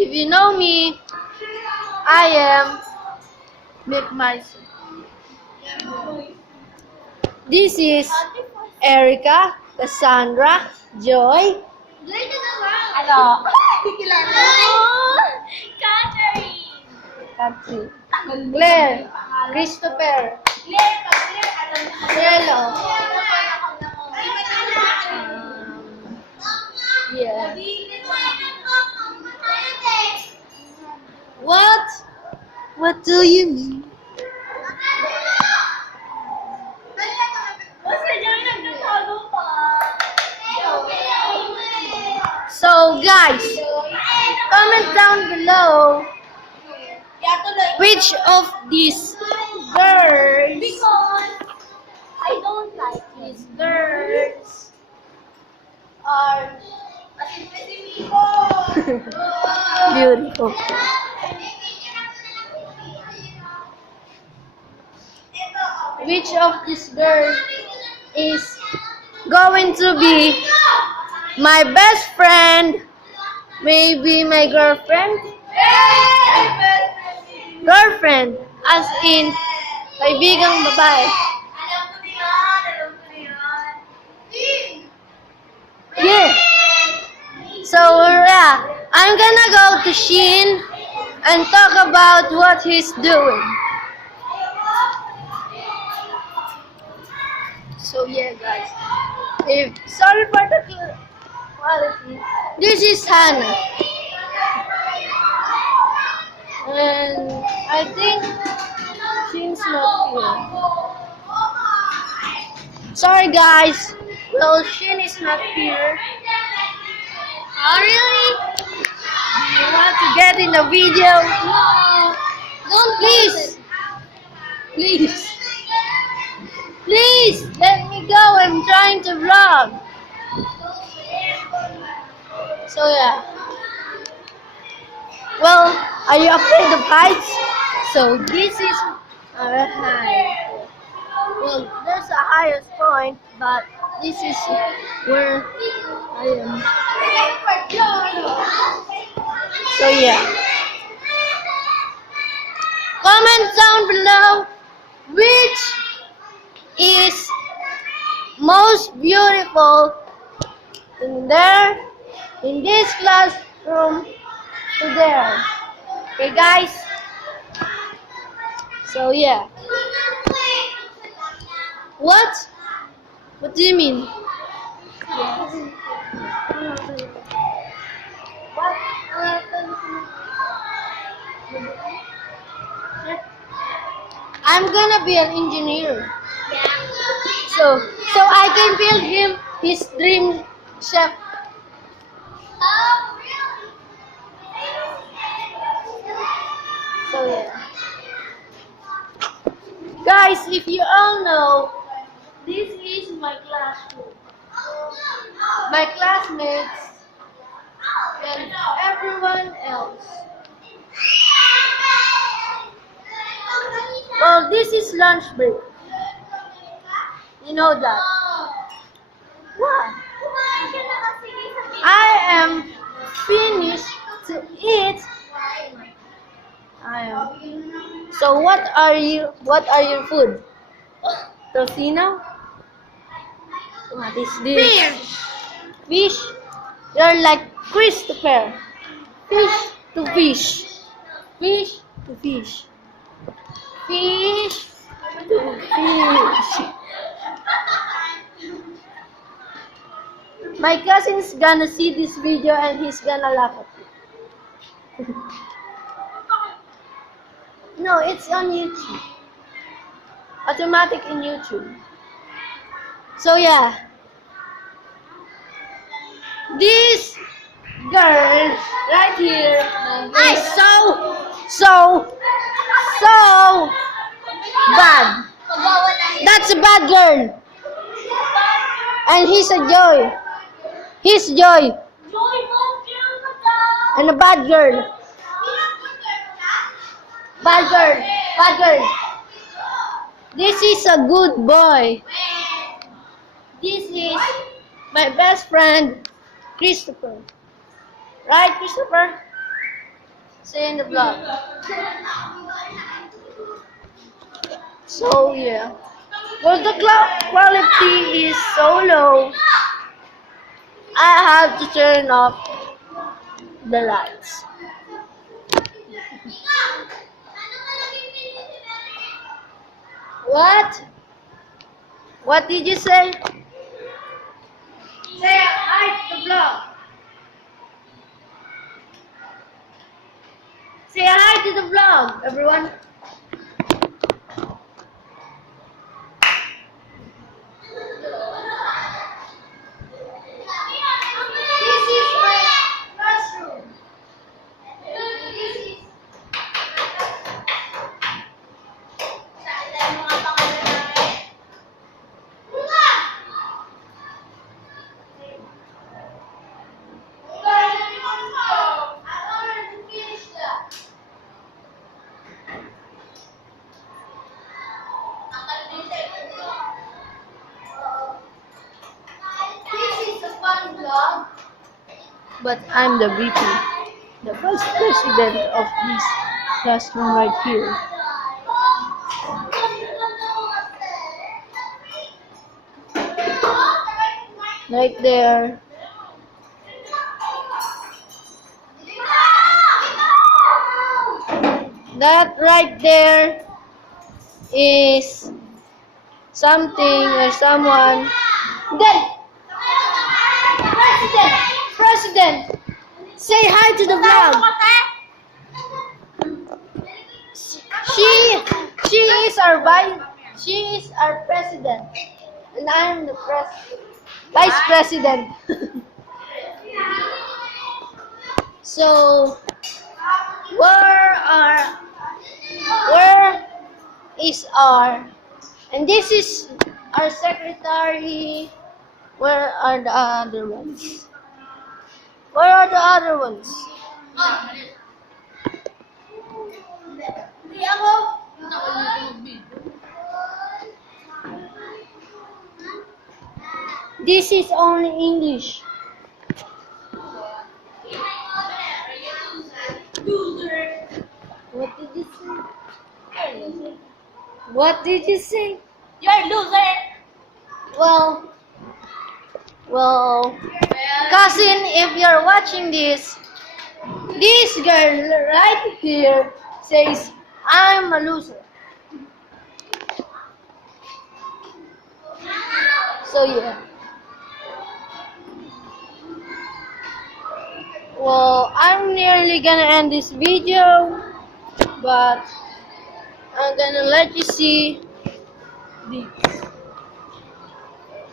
If you know me, I am Mick Myson. This is Erica, Cassandra, Joy, Ano? Kilala. Catherine. Kathy, Claire, Christopher, Cielo. Yeah. What? What do you mean? So guys, comment down below which of these girls Because I don't like these girls are beautiful. Which of these girls is going to be my best friend? Maybe my girlfriend? Girlfriend, as in kaibigang babae. Yeah. So yeah, I'm gonna go to Sheen and talk about what he's doing. So yeah, guys. Sorry for the quality. This is Hannah, and I think she's not here. Sorry, guys. Well, Shin is not here. Oh, really? You want to get in the video? No. Don't, please. Please. Please, let me go. I'm trying to vlog. So, yeah. Well, are you afraid of heights? So, this is our height. Well, there's a highest point, but this is where I am. So yeah. Comment down below which is most beautiful in this classroom to there. Okay, guys? So yeah. What? What do you mean? Yes. What? I'm gonna be an engineer. So I can build him his dream chef. So yeah. Guys, if you all know, this is my classroom. My classmates and everyone else. Well, this is lunch break. You know that. What? I am finished to eat. I am. So what are your food? Tocino? What is this? Fish. You're like Christopher. Fish to fish. Fish to fish. Fish to fish. My cousin's gonna see this video and he's gonna laugh at me. No, it's on YouTube. Automatic in YouTube. So yeah. This girl right here is so bad. That's a bad girl. And he's a Joy. He's Joy. And a bad girl. Bad girl. Bad girl. This is a good boy. This is my best friend, Christopher. Right, Christopher? Say in the vlog. So yeah. Well, the quality is so low. I have to turn off the lights. What? What did you say? Say hi to the vlog. Say hi to the vlog, everyone. This is my classroom. But I'm the VP, the vice president of this classroom right here. Right there. That right there is something or someone. Then, President, say hi to the vlog. She is our president, and I'm the vice president. So, where is our, and this is our secretary. Where are the other ones? Where are the other ones? This is only English. What did you say? What did you say? You're a loser. Well, cousin, if you're watching this girl right here says, I'm a loser. So yeah. Well, I'm nearly gonna end this video, but I'm gonna let you see this.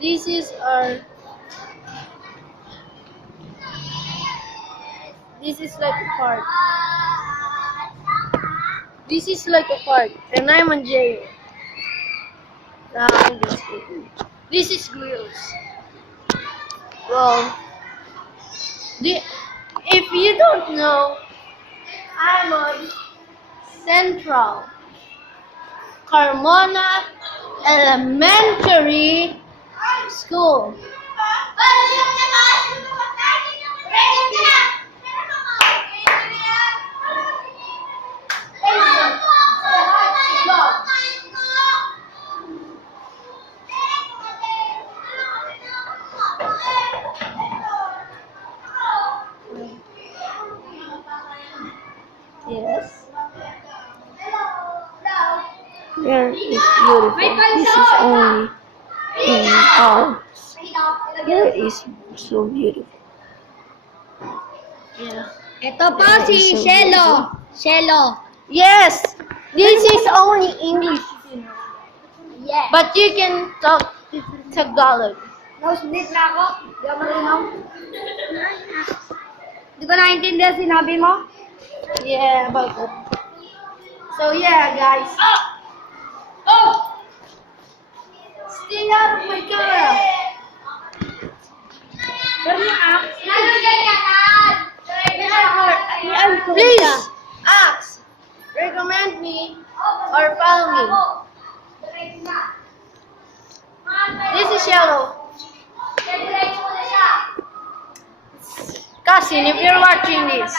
This is our. This is like a park. This is like a park, and I'm on jail. Nah, I'm just kidding. This is grills. Well, if you don't know, I'm on Central Carmona Elementary School. Yes. Here is beautiful. This is only in ours. Here is so beautiful. Yeah. Ito po si Shelo. Shelo. Yes. This is only English. Yes. But you can talk Tagalog. Nose-bleed na ako. Di ako marunong. Di ko naintindihan sinabi mo. Yeah, about that. So yeah, guys. Stay out of my camera. Please, ask, recommend me, or follow me. This is Yellow. Cousin, if you're watching this.